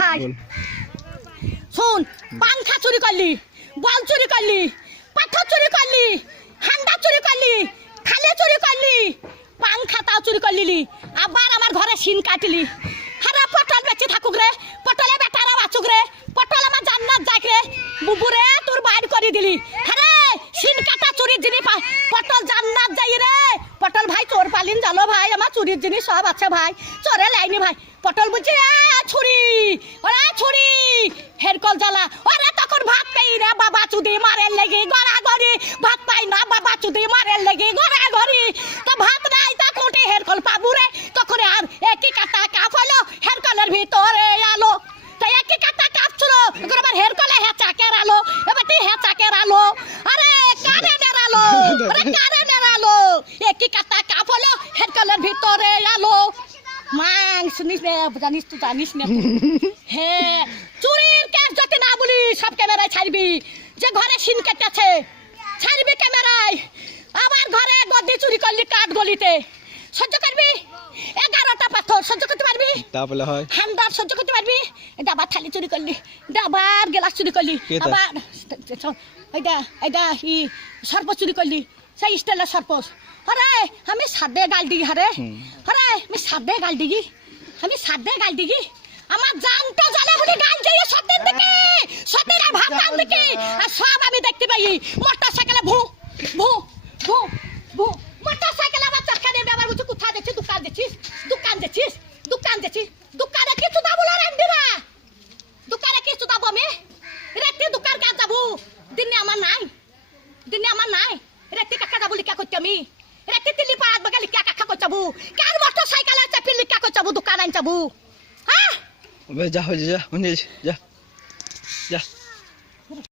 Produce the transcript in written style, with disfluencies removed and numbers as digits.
ভাই শোন, পাংখা চুরি করলি, বল চুরি করলি, পাথর চুরি করলি, হান্ডা চুরি করলি, খালে চুরি করলি, পাংখাটাও চুরি করলি, আবার আমার ঘরে সিন কাটলি। হারা পটল বেঁচে থাকুক রে, পটলে বেটারা বাঁচুক রে, পটল আমার জান্নাত যাক রে, বুবুরে তোর বাইর করে দিলি। হারে সিন কাটা চুরির জিনিস পটল জান্নাত যাই রে। পটল ভাই চোর পালিন জানো ভাই, আমার চুরির জিনিস সব আছে ভাই, চোরে লাইনি ভাই। পটল বলছে ছুরি, ওরা ছুরি হেরকল জ্বালা, ওরা তখন ভাত পাই না বাবা চুদি মারের লেগে গড়াগড়ি, ভাত পাই না বাবা চুদি মারের লেগে গড়াগড়ি, তো ভাত নাই তা কোটে হেরকল পাবু রে। তখন আর একই কাটা কাপ হলো, হেরকলের ভিতরে আলো, তো একই কাটা কাপ ছিল, এখন আবার হেরকলে হেঁচাকের আলো, এবার তুই হেঁচাকের আলো, আরে কারেন্টের আলো, আরে কারেন্টের আলো, একই কাটা কাপ হলো, হেরকলের ভিতরে আলো। মাং শুনিস না, জানিস তো জানিস না। হ্যাঁ, চুরির কেস যদি না বলি সব ক্যামেরায় ছাড়বি, যে ঘরে সিন কেটেছে ছাড়বি ক্যামেরায়। আমার ঘরে গদি চুরি করলি কাঠ গলিতে, সহ্য করবি? 11টা পাথর সহ্য করতে পারবি? তাহলে হয় হান্ডার সহ্য করতে পারবি? ডাবার থালি চুরি করলি, ডাবার গ্লাস চুরি করলি, আবার ই সর্প চুরি করলি, সেই স্টাইলের সর্প। আরে আমি সাদে গাল দিগি, হারে আরে আমি সাদে গাল দিগি, আমি সাদে গাল দিগি, আমার জানটা জানে বলে গাল দিয়ে সত্যের দিকে, সত্যের আর ভাবতাম দিকে, আর সব আমি দেখতে পাই। মোটর সাইকেলে ভু ভু ভু ভু, মোটর সাইকেলে আমার চক্কা নেবে, আবার বলছে কোথায় দেখছিস, দোকান দেখছিস, দোকান দেখছিস, দোকান দেখছিস, দোকানে কিছু দাবো না রান্দিরা, দোকানে কিছু দাবো আমি রাত্রে দোকান কাজ যাবো, দিনে আমার নাই, দিনে আমার নাই, রাত্রে কাকা যাবো লিখা করতে আমি, রাত্রে তিলি পাড়াত বাগা লিখা কাকা করতে যাবো, কার মোটর সাইকেলে চাপি লিখা করতে যাবো, দোকান আন যাবো। হ্যাঁ যা হয়ে যা যা